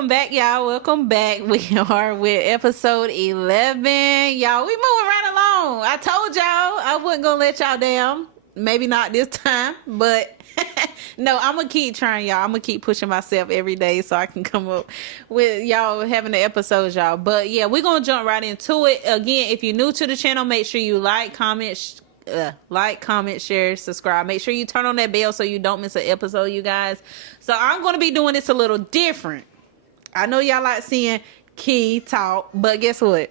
welcome back, y'all. Welcome back. We are with episode 11. Y'all, we moving right along. I told y'all I wasn't going to let y'all down. Maybe not this time, but no, I'm going to keep trying, y'all. I'm going to keep pushing myself every day so I can come up with y'all having the episodes, y'all. But yeah, we're going to jump right into it. Again, if you're new to the channel, make sure you like, comment, share, subscribe. Make sure you turn on that bell so you don't miss an episode, you guys. So I'm going to be doing this a little different. I know y'all like seeing Key talk, but guess what?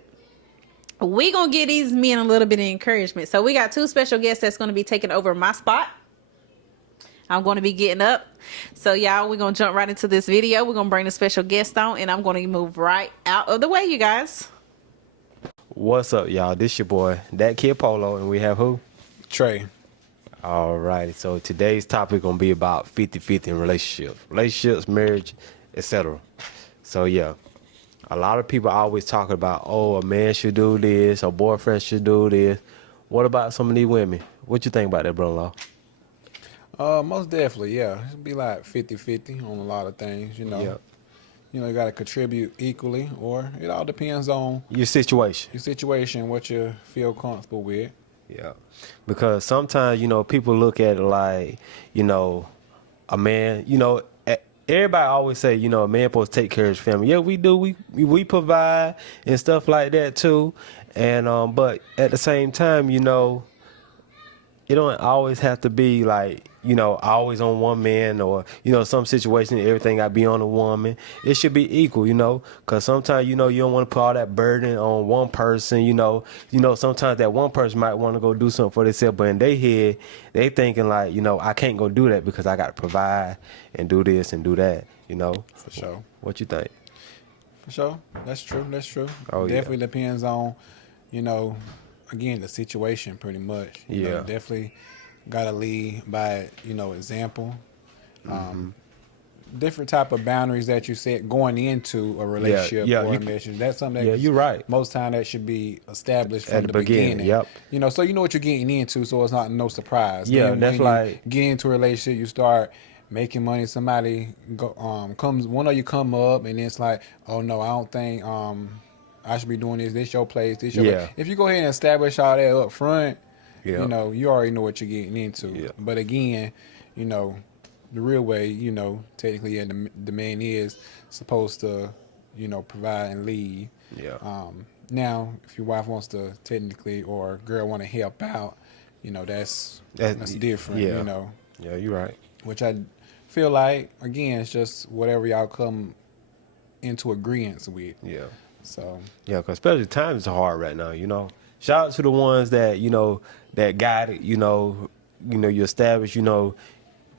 We going to give these men a little bit of encouragement. So we got two special guests that's going to be taking over my spot. I'm going to be getting up. So y'all, we're going to jump right into this video. We're going to bring the special guest on, and I'm going to move right out of the way, you guys. What's up, y'all? This your boy, That Kid Polo, and we have who? Trey. All right. So today's topic going to be about 50-50 in relationships, marriage, etc. So yeah, a lot of people always talk about, oh, a man should do this, a boyfriend should do this. What about some of these women? What you think about that, brother-in-law? Most definitely, yeah. It'd be like 50-50 on a lot of things, you know. Yep. You know, you got to contribute equally, or it all depends on Your situation. what you feel comfortable with. Yeah. Because sometimes, people look at it like, a man, everybody always say, a man supposed to take care of his family. Yeah, we do. We provide and stuff like that too. And but at the same time, it don't always have to be like, always on one man, or, some situation, everything got to be on a woman. It should be equal, because sometimes, you don't want to put all that burden on one person, sometimes that one person might want to go do something for themselves, but in their head, they thinking like, I can't go do that because I got to provide and do this and do that, For sure. What you think? For sure. That's true. Oh, Definitely depends on, again, the situation pretty much. You know, definitely got to lead by, example. Different type of boundaries that you set going into a relationship or a marriage. That's something that you're right. Most time that should be established from At the beginning. Yep. So you know what you're getting into, so it's not no surprise. Yeah, then that's when like you get into a relationship, you start making money. Somebody comes, one of you come up, and it's like, oh no, I don't think I should be doing this. This your place. This your place. If you go ahead and establish all that up front, you already know what you're getting into. Yeah. But again, the real way, technically, the man is supposed to, provide and lead. Yeah. Now, if your wife wants to technically, or girl want to help out, that's different. Yeah, you're right. Which I feel like, again, it's just whatever y'all come into agreement with. Yeah. So. Yeah, because especially times are hard right now. Shout out to the ones that that got it. You established. You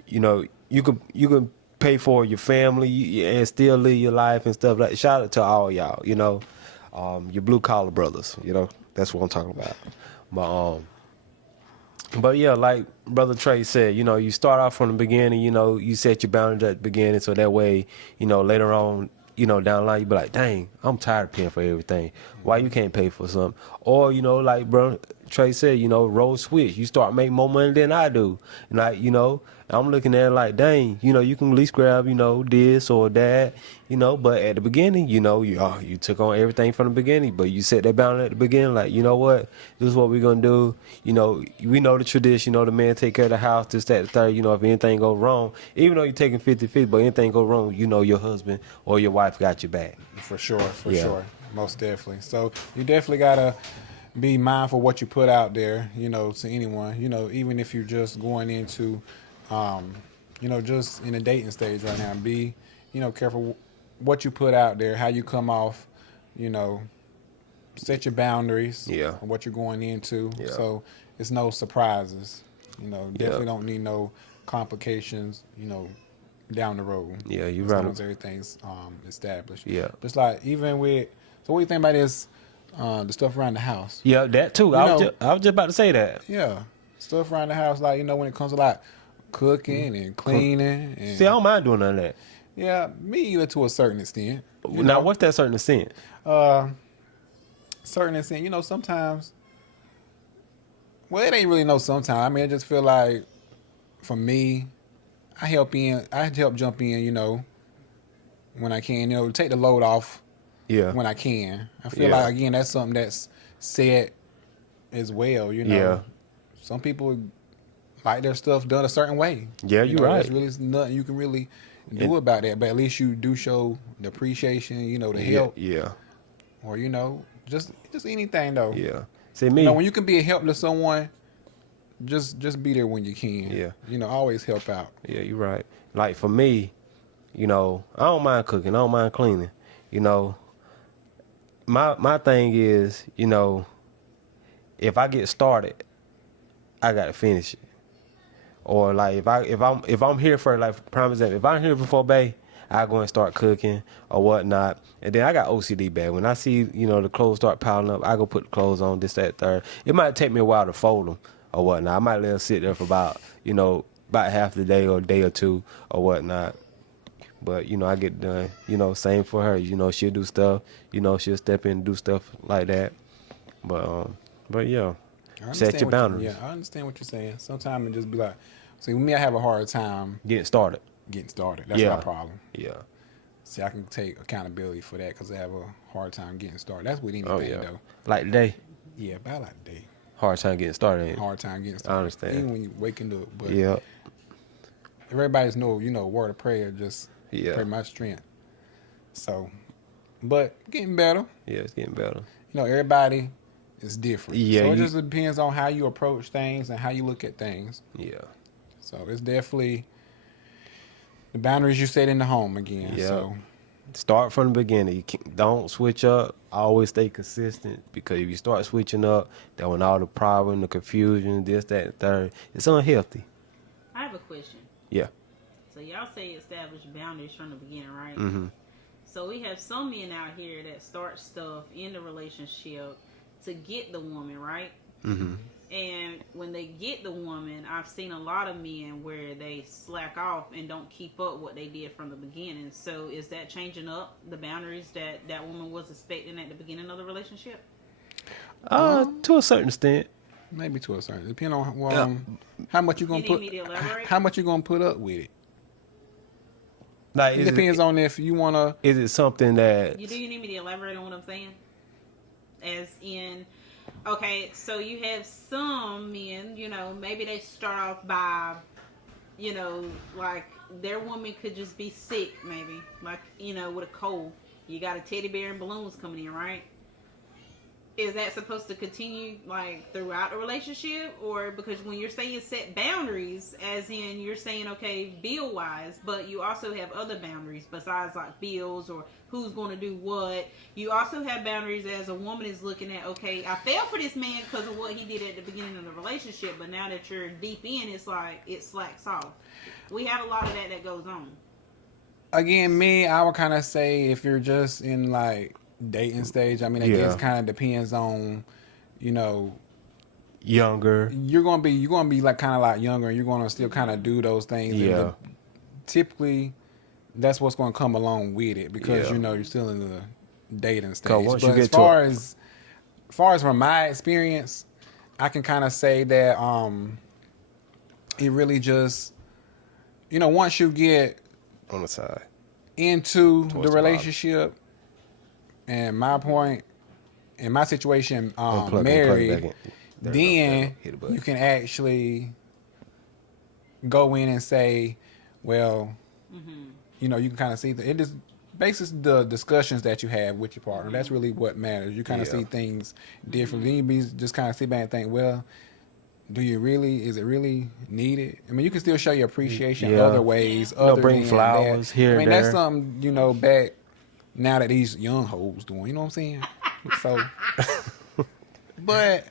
can pay for your family and still live your life and stuff like. Shout out to all y'all. Your blue collar brothers. That's what I'm talking about. But yeah, like Brother Trey said, you start off from the beginning. You set your boundaries at the beginning, so that way, later on, down the line, you be like, dang, I'm tired of paying for everything. Why you can't pay for something? Or, like Bro Trey said, role switch. You start making more money than I do. And like, I'm looking at it like, dang, you can at least grab, this or that, but at the beginning, you took on everything from the beginning, but you set that boundary at the beginning, like, you know what, this is what we're going to do. We know the tradition, the man take care of the house, this, that, the third, if anything go wrong, even though you're taking 50-50, but anything go wrong, your husband or your wife got your back. For sure. Most definitely. So you definitely got to be mindful of what you put out there, to anyone, even if you're just going into, just in a dating stage right now, be, careful what you put out there, how you come off, set your boundaries on what you're going into. Yeah. So it's no surprises, definitely don't need no complications, down the road. Yeah, you're as right. long as everything's established. Yeah. Just like even with, so what do you think about this, the stuff around the house? Yeah, that too. I was just about to say that. Yeah. Stuff around the house, like, when it comes to like cooking and cleaning. And, See, I don't mind doing none of that. Yeah, me either to a certain extent. Now, what's that certain extent? Certain extent, sometimes, well, it ain't really no sometimes. I mean, I just feel like, for me, I help jump in, when I can. You know, take the load off Yeah. when I can. I feel Yeah. like again that's something that's said as well. You know, Yeah. some people like their stuff done a certain way. Yeah, you you're know, right. There's really nothing you can really do about that. But at least you do show the appreciation. You know, the help, Yeah. or you know, just anything though. Yeah. See You me. know, when you can be a help to someone, just be there when you can. Yeah. You know, always help out. Yeah, you're right. Like for me, you know, I don't mind cooking. I don't mind cleaning. You know, my thing is, you know, if I get started, I gotta finish it. Or like if I'm here for like prime example, if I'm here before Bay, I go and start cooking or whatnot. And then I got OCD bad. When I see, you know, the clothes start piling up, I go put the clothes on, this, that, third. It might take me a while to fold them or whatnot. I might let them sit there for about, you know, about half the day or a day or two or whatnot. But, you know, I get done. You know, same for her. You know, she'll do stuff. You know, she'll step in and do stuff like that. But yeah, I set understand your what boundaries. Yeah, I understand what you're saying. Sometimes it just be like, see, with me, I have a hard time Get started. getting started. That's Yeah. my problem. Yeah. See, I can take accountability for that because I have a hard time getting started. That's with anything, Oh, yeah. though. Like today, Yeah, about like a day. hard time getting started. Ain't it? Hard time getting started. understand. Even when you waking up. But Yeah. everybody's know, you know, word of prayer just Yeah. pray my strength. So, but getting better. Yeah, it's getting better. You know, everybody is different. Yeah, So it you- just depends on how you approach things and how you look at things. Yeah. So it's definitely the boundaries you set in the home again. Yeah. So Start from the beginning. Don't switch up. Always stay consistent, because if you start switching up, then when all the problem, the confusion, this, that, and third, it's unhealthy. I have a question. Yeah. So y'all say establish boundaries from the beginning, right? Mm-hmm. So we have some men out here that start stuff in the relationship to get the woman, right? Mm-hmm. And when they get the woman, I've seen a lot of men where they slack off and don't keep up what they did from the beginning. So is that changing up the boundaries that that woman was expecting at the beginning of the relationship? To a certain extent. maybe to a certain, depending on how much you gonna You put, need me to elaborate? how much you gonna put up with it. Like, It depends on if you wanna. Is it something that? You need me to elaborate on what I'm saying? As in, okay, so you have some men, you know, maybe they start off by, you know, like their woman could just be sick, maybe, like, you know, with a cold. You got a teddy bear and balloons coming in, right? Is that supposed to continue like throughout the relationship? Or because when you're saying set boundaries, as in you're saying, okay, bill wise, but you also have other boundaries besides like bills or who's going to do what. You also have boundaries as a woman is looking at, okay, I fell for this man because of what he did at the beginning of the relationship, but now that you're deep in, it's like it slacks off. We have a lot of that goes on. Again, me, I would kind of say if you're just in like dating stage, I mean, I Yeah. guess kind of depends on, you know, Younger. you're gonna be like kind of like younger, and you're gonna still kind of do those things. And Yeah. typically, that's what's gonna come along with it because Yeah. you know you're still in the dating stage. 'Cause once you But get as to far as from my experience, I can kind of say that it really just, you know, once you get On the side. into Towards the the bottom. relationship, and my point, in my situation, Unplug it, plug it married, back in. There we go, there we then go. Hit the button. you can actually go in and say, well, you know, you can kind of see it is basically the discussions that you have with your partner. That's really what matters. You kind of Yeah. see things differently. You be just kind of sit back and think, well, is it really needed? I mean, you can still show your appreciation Yeah. other ways. You know, Other bring than flowers that. here I mean, and that's there. something, you know, back now that these young hoes doing. You know what I'm saying? So, but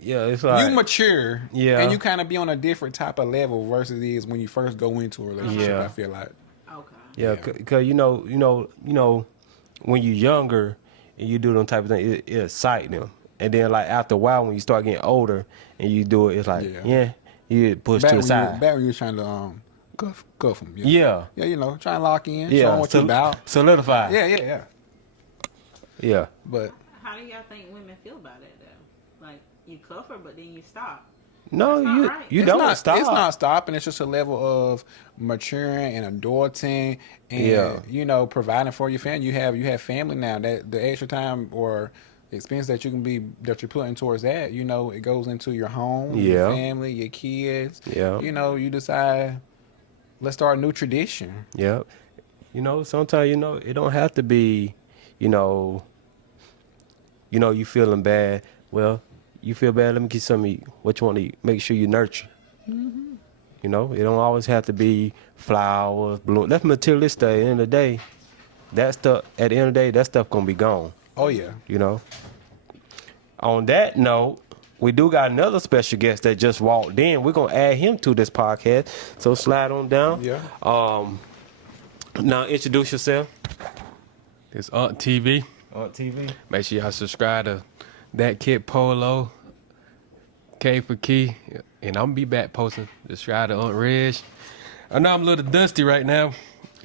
Yeah, it's like you mature, Yeah. and you kind of be on a different type of level versus is when you first go into a relationship. Yeah. I feel like, Okay. Yeah, Yeah. because you know, when you're younger and you do them type of thing, it excite them. And then like after a while, when you start getting older and you do it, it's like Yeah. you push back to when, the side. back when you was trying to cuff them. Yeah, Yeah, you know, try and lock in, show yeah, them what you about. solidify. Yeah. Yeah, But How do y'all think women feel about it though? Like you cuff her, but then you stop. No, That's not you right. you It's don't not, stop. It's not stopping. It's just a level of maturing and adulting, and Yeah. you know, providing for your family. You have family now. That the extra time or expense that you're putting towards that, you know, it goes into your home, your Yeah. family, your kids. Yeah. You know, you decide, let's start a new tradition. Yeah. You know, sometimes, you know, it don't have to be, you know, you feeling bad. Well, you feel bad, let me get something to eat. What you want to eat? Make sure you nurture. You know, it don't always have to be flowers, balloons. That's materialistic at the end of the day. That stuff, at the end of the day, that stuff gonna be gone. Oh yeah. You know. On that note, we do got another special guest that just walked in. We're gonna add him to this podcast. So slide on down. Yeah. Now introduce yourself. It's Aunt TV. On TV. Make sure y'all subscribe to That Kid Polo, K for Key, and I'm gonna be back posting. Subscribe to Aunt Reg. I know I'm a little dusty right now.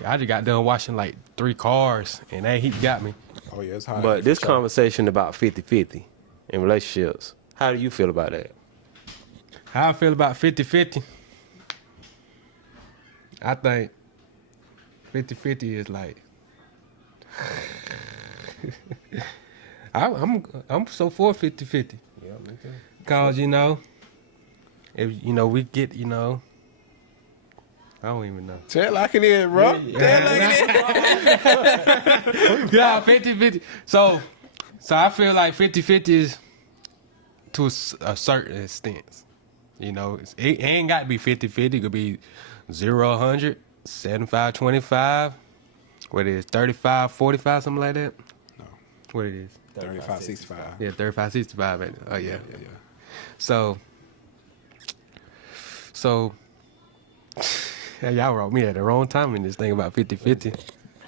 I just got done washing like 3 cars, and that heat got me. Oh yeah. It's hot. But this Sure. conversation about 50-50 in relationships. How do you feel about that? How I feel about 50-50? I think 50-50 is like I'm so for 50-50. Yeah, okay. Cause you know, if you know we get, you know, I don't even know. Tell it like it is, bro. Tell it like it is. Yeah, 50-50. So I feel like 50-50 is to a certain extent. You know, it ain't got to be 50-50. It could be 0-100, 75-25. What it is, 35-45, something like that? No. What it is? 35-65. Yeah, 35-65. Ain't it? Oh, yeah. Yeah. So yeah, y'all wrote me at the wrong time in this thing about 50-50.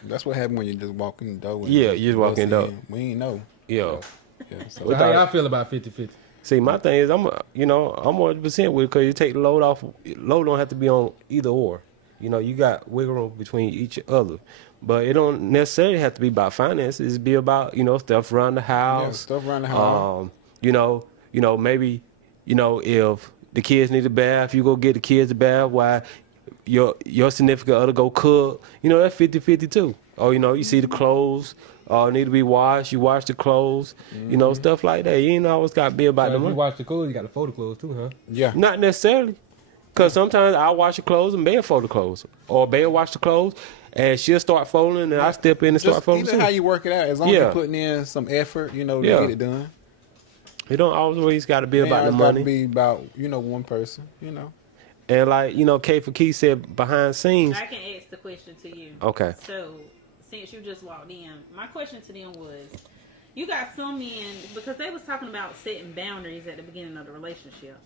That's what happened when you just walk in the door. and Yeah, you just walk in the door. We ain't know. Yeah. Yeah. So So how y'all feel about 50-50? See, my thing is, I'm 100% with it because you take the load off. Load don't have to be on either or. You know, you got wiggle room between each other. But it don't necessarily have to be about finances. It be about, stuff around the house. stuff around the house. Maybe, if the kids need a bath, you go get the kids a bath while your significant other go cook. That's 50-50 too. Or, you see the clothes need to be washed, you wash the clothes, stuff like that. You ain't always got to be about So the if you money. watch the clothes, you got to fold the clothes too, huh? Yeah. Not necessarily. Because sometimes I wash the clothes and Bae fold the clothes. Or Bae wash the clothes and she'll start folding and I step in and start Just folding either too. how you work it out, as long as Yeah. you're putting in some effort, to Yeah. get it done. It don't always got to be Ain't about the always gotta money. be about, one person, And like, K for Key said behind scenes. I can ask the question to you. Okay. So, since you just walked in, my question to them was, you got some men, because they was talking about setting boundaries at the beginning of the relationship.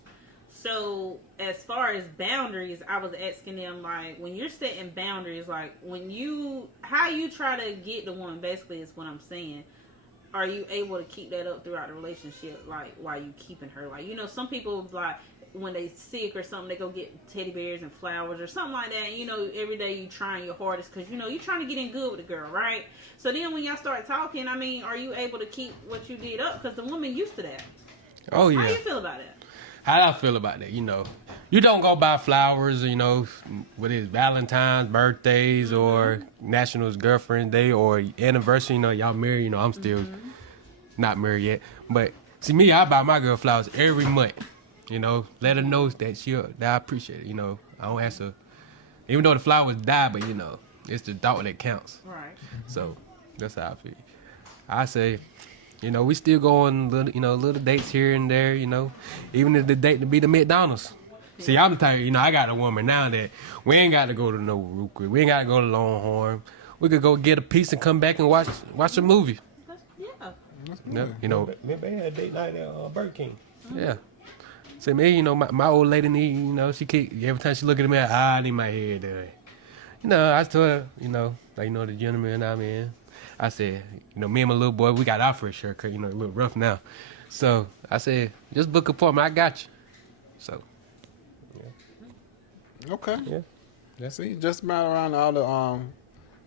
So, as far as boundaries, I was asking them, like, when you're setting boundaries, like, how you try to get the woman, basically, is what I'm saying. Are you able to keep that up throughout the relationship, like, while you keeping her? Like, some people, like, when they sick or something, they go get teddy bears and flowers or something like that. And, every day you trying your hardest because, you're trying to get in good with the girl, right? So then when y'all start talking, are you able to keep what you did up? Because the woman used to that. Oh, yeah. How you feel about that? How I feel about that, you don't go buy flowers, what is Valentine's, birthdays, or National's Girlfriend Day, or anniversary. Y'all married. I'm still not married yet. But see, me, I buy my girl flowers every month. Let her know that I appreciate it. I don't ask her, even though the flowers die, but it's the thought that counts. Right. So that's how I feel. I say, we still go on little dates here and there, even if the date to be the McDonald's. See, I'm the type, I got a woman now that we ain't got to go to no Ruka. We ain't got to go to Longhorn. We could go get a piece and come back and watch a movie. Yeah. Maybe they had a date night at Burger King. Yeah. See, me, my old lady need, she keep, every time she look at me, I need my head there. I told her, the gentleman I'm in. I said, me and my little boy, we got our first haircut, a little rough now. So I said, just book an appointment, I got you. So. Okay. Yeah. See, just about around all the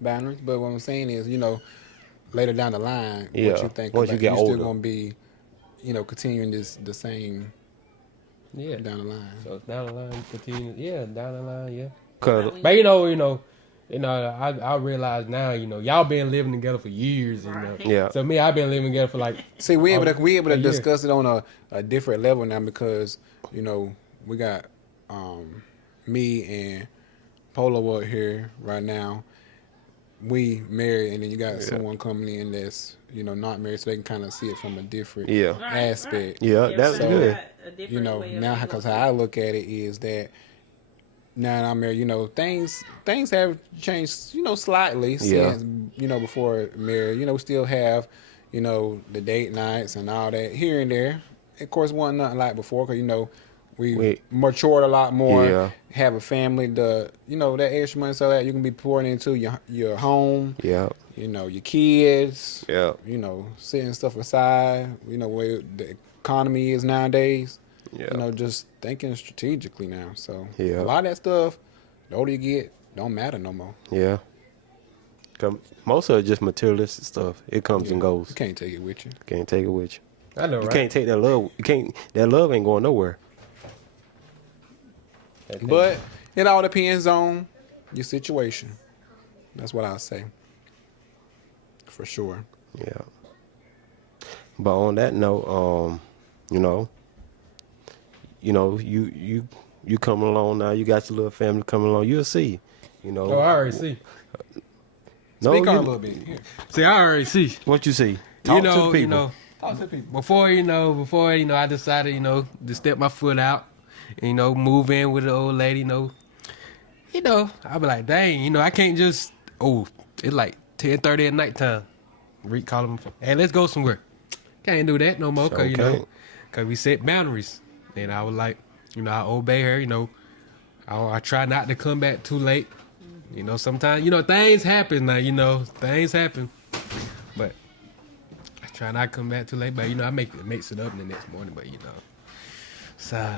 boundaries. But what I'm saying is, later down the line, Yeah. what you think Once you about, get you still older. gonna be, continuing the same Yeah. down the line. So down the line, continue. Yeah, down the line. Yeah. Cause But I realize now, y'all been living together for years, Right. yeah, So me, I've been living together for like. See, we able to a year. discuss it on a different level now because we got me and Polo up here right now. We married, and then you got someone coming in that's not married, so they can kind of see it from a different yeah, aspect. yeah. That's good. Now because how I look at it is that now that I'm married, things have changed, slightly Yeah. since before marriage. We still have the date nights and all that here and there. Of course, wasn't nothing like before because we matured a lot more. Yeah. Have a family, that extra money so that you can be pouring into your home. Yeah, Your kids. yeah, Setting stuff aside. Where the economy is nowadays. yeah. Just thinking strategically now. So Yeah. a lot of that stuff, the older you get, don't matter no more. Yeah. Most of it just materialistic stuff. It comes and You goes. can't take it with you. Can't take it with you. I know, You right? can't take that love. You can't. That love ain't going nowhere. But it all depends on your situation. That's what I'll say. For sure. Yeah. But on that note, you coming along now. You got your little family coming along. You'll see. Oh, I already see. Speak on you- a little bit. Here. See, I already see. What you see? Talk to the people. Talk to the people. Before I decided, to step my foot out, move in with the old lady, I be like, dang, I can't just, it's like 10:30 at nighttime. Reed call him, hey, let's go somewhere. Can't do that no more, Sure cause can't. cause we set boundaries. And I was like, I obey her, I try not to come back too late. Sometimes, things happen now, things happen. But I try not to come back too late, but I makes it up the next morning, but So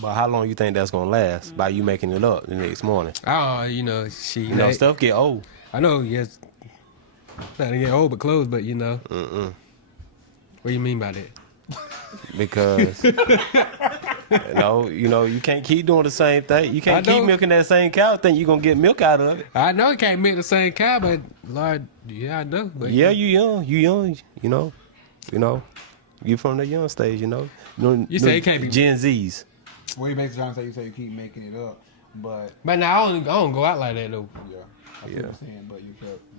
But how long you think that's gonna last? By you making it up the next morning? stuff. Stuff get old. I know, yes. Not to get old but close, but What do you mean by that? Because you can't keep doing the same thing. You can't I know. keep milking that same cow. Think you gonna get milk out of it? I know you can't make the same cow, but Lord, yeah, I know. But Yeah, you young. You from the young stage. You say it can't be- Gen Zs. Well, you basically trying to say you keep making it up, but now I don't go out like that though. yeah, I Yeah. feel what you're saying,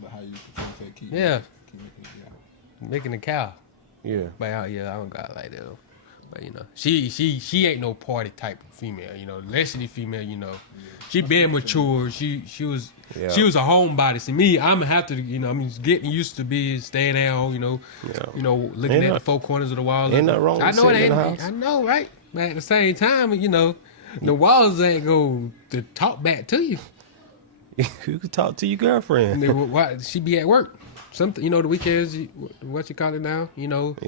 but how you say keep Yeah. keep making it, yeah. Making a cow. Yeah. But I don't go out like that though. But she ain't no party type of female. Leslie female. She been mature. She was Yeah. she was a homebody. See me, I'm gonna have to. I'm just getting used to be staying at home. Looking Ain't at no- the four corners of the wall. ain't nothing wrong with I know it sitting in ain't. the house. I know, right? But at the same time, the walls ain't go to talk back to you. You could talk to your girlfriend. And then why she be at work? Something, the weekends. What you call it now?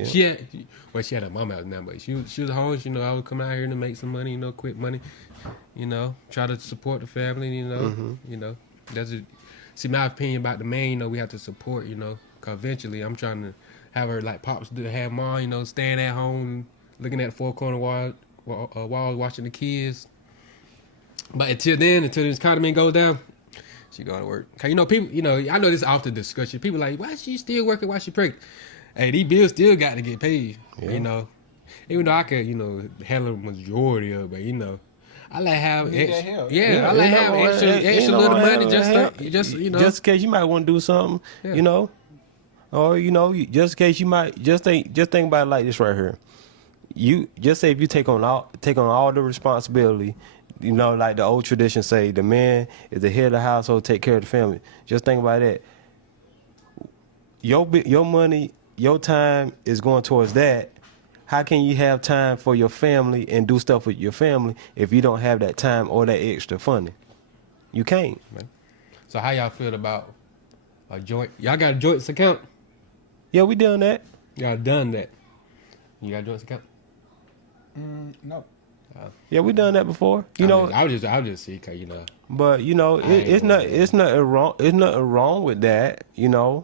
She had her mom out now, but she was home. I would come out here to make some money. Quick money. Try to support the family. That's it. See, my opinion about the man. We have to support. Cause eventually I'm trying to have her like pops to have mom. Staying at home, looking at the four corner wall, watching the kids. But until this economy goes down, she going to work. Cause people, I know this is often discussion. People like, why she still working? Why she pregnant? Hey, these bills still got to get paid. Yeah. Even though I could, handle the majority of it, I like have need that extra. help. Yeah, I like have extra little money just in case you might want to do something, Yeah. or just in case you might just think about it like this right here. You just say if you take on all the responsibility, like the old tradition say, the man is the head of the household, take care of the family. Just think about that. Your money, your time is going towards that. How can you have time for your family and do stuff with your family if you don't have that time or that extra funding? You can't. So how y'all feel about a joint? Y'all got a joint account? Yeah, we done that. Y'all done that? You got a joint account? No. Yeah, we done that before. I was just see, cause But it's nothing wrong. It's nothing wrong with that. he talking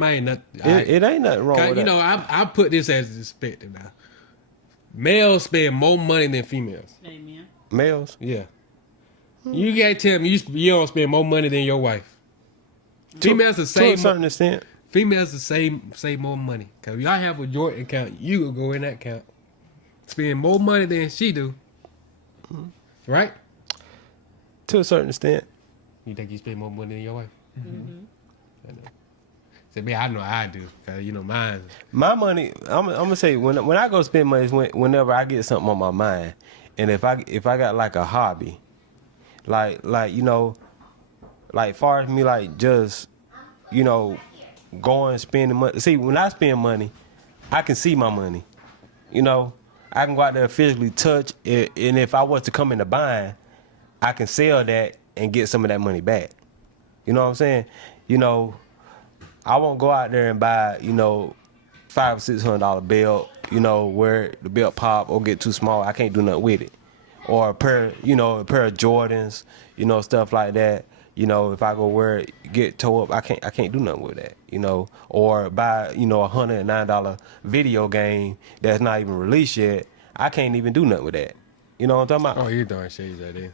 about ain't nothing. It ain't nothing wrong with that. I put this as a perspective now. Males spend more money than females. Amen. Males. Yeah. You can't tell me you don't spend more money than your wife. Females the To a same. certain extent. Females the save more money. Cause if y'all have a joint account, you will go in that account, spend more money than she do. Right? To a certain extent. You think you spend more money than your wife? I know. So me, I know I do. Cause you know mine. My money, I'm gonna say when I go spend money is whenever I get something on my mind, and if I got like a hobby, like you know, like far as me like just you know going spending money. See, when I spend money, I can see my money. You know, I can go out there and physically touch it, and if I was to come in the bind, I can sell that and get some of that money back. You know what I'm saying? You know, I won't go out there and buy, you know, $500 or $600 belt, you know, where the belt pop or get too small. I can't do nothing with it. Or a pair of Jordans, you know, stuff like that. You know, if I go wear it, get tore up, I can't do nothing with that. You know, or buy, you know, $109 video game that's not even released yet. I can't even do nothing with that. You know what I'm talking about? Oh, you're throwing shades at it.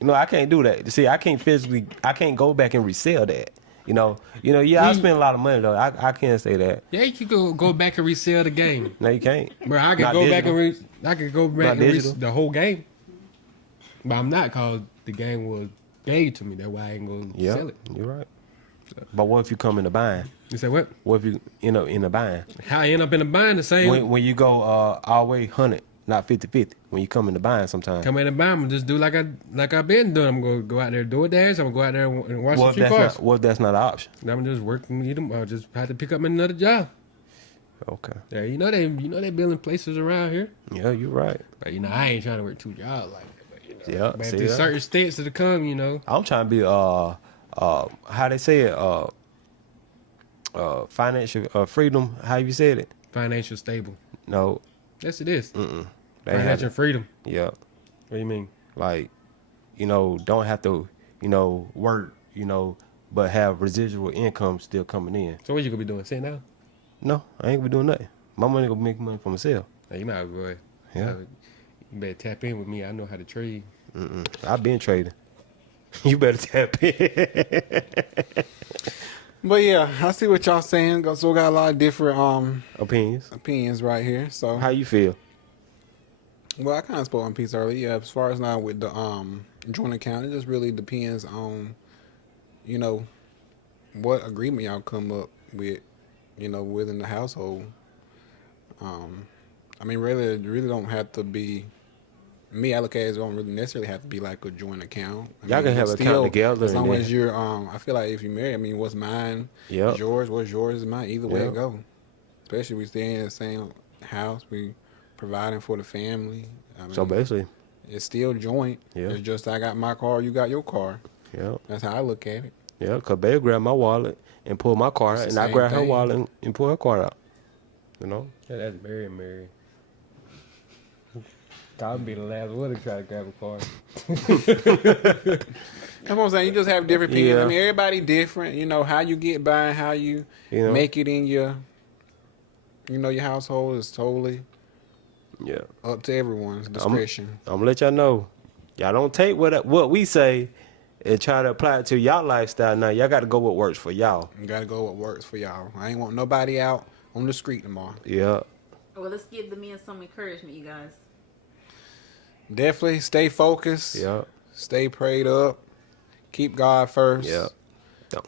You know, I can't do that. See, I can't go back and resell that. You know, yeah, I spend a lot of money though. I can't say that. Yeah, you could go back and resell the game. No, you can't. Bro, I could Not go back digital. and I could go back Not and digital. the whole game. But I'm not, cause the game was gave to me. That's why I ain't gonna Yeah, sell it. you're right. But what if you come in the bind? You say what? What if you end up in the bind? How I end up in the bind the same. When you go all the way 100, not 50-50. When you come in the bind sometimes. Come in the bind, I'm just do like I've been doing. I'm gonna go out there do a dance. I'm gonna go out there and watch What a if few cars. what if that's not an option? I'm just working. I'll just have to pick up another job. Okay. Yeah, you know they building places around here. Yeah, you're right. But you know I ain't trying to work 2 jobs like that. But you know, Yeah, but see if there's that? certain states to come, you know. I'm trying to be how they say it financial freedom. How you said it? Financial stable. No. Yes, it is. They have Financial it. freedom. Yeah. What do you mean? Like, you know, don't have to, you know, work, you know, but have residual income still coming in. So what you gonna be doing? Sitting down? No, I ain't gonna be doing nothing. My money gonna make money for myself. Hey, you might as well. Yeah. You better tap in with me. I know how to trade. I've been trading. You better tap in. But yeah, I see what y'all saying. So we got a lot of different Opinions. opinions right here. So How you feel? well, I kind of spoke on piece earlier. Yeah, as far as now with the joint account, it just really depends on, you know, what agreement y'all come up with, you know, within the household. I mean, really, it really don't have to be. Me, I look at it as it don't really necessarily have to be like a joint account. I Y'all can have an it's account together as and long then- as you're. I feel like if you marry, I mean, what's mine Yep. is yours. What's yours is mine. Either way Yep. it go. Especially we stay in the same house. We providing for the family. I mean, So basically, it's still joint. Yeah. It's just I got my car, you got your car. yeah. That's how I look at it. Yeah, because Babe grabbed my wallet and pulled my card, It's and the I same grabbed her thing. wallet and pulled her card out. You know? Yeah, that's very married. I'll be the last one to try to grab a car. That's what I'm saying. You just have different opinions. Yeah. I mean, everybody different. You know how you get by and how you You know? make it in your, you know, your household is totally Yeah. up to everyone's discretion. I'm gonna let y'all know. Y'all don't take what we say and try to apply it to y'all lifestyle. Now y'all got to go what works for y'all. You gotta go what works for y'all. I ain't want nobody out on the street tomorrow. Yeah. Well, let's give the men some encouragement, you guys. Definitely stay focused. Yeah. Stay prayed up. Keep God first. Yeah.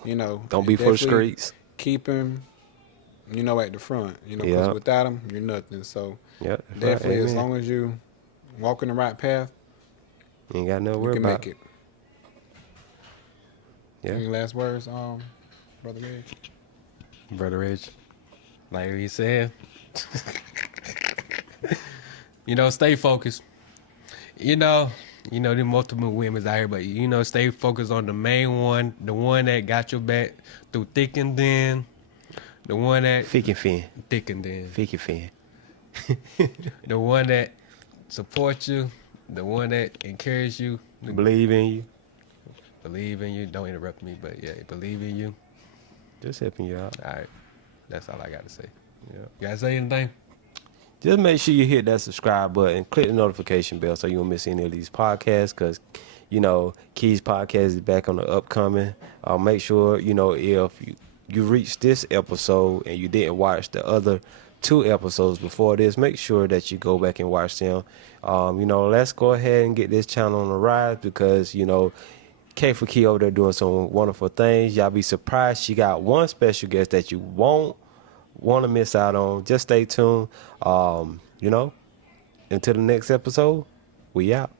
You know. Don't be for the definitely streets. Keep him, you know, at the front. You know, 'cause Yeah. without him, you're nothing. So Yeah. that's right. definitely, as Amen. long as you walk in the right path, You ain't got no you worry can about make it. Yeah. Any last words, Brother Reg? Brother Rich, like he said, you know, stay focused. You know, there multiple women out here, but you know, stay focused on the main one, the one that got your back through thick and thin, the one that Fick and fin. thick and thin, Fick and fin. the one that supports you, the one that encourages you, Believe in you. believe in you. Don't interrupt me, but yeah, believe in you. Just helping you out. All right, that's all I got to say. Yeah, you gotta say anything? just make sure you hit that subscribe button, click the notification bell so you won't miss any of these podcasts. Because, Key's podcast is back on the upcoming. Make sure, if you reach this episode and you didn't watch the other 2 episodes before this, make sure that you go back and watch them. Let's go ahead and get this channel on the rise because, K for Key over there doing some wonderful things. Y'all be surprised. She got one special guest that you won't want to miss out on. Just stay tuned. Until the next episode, we out.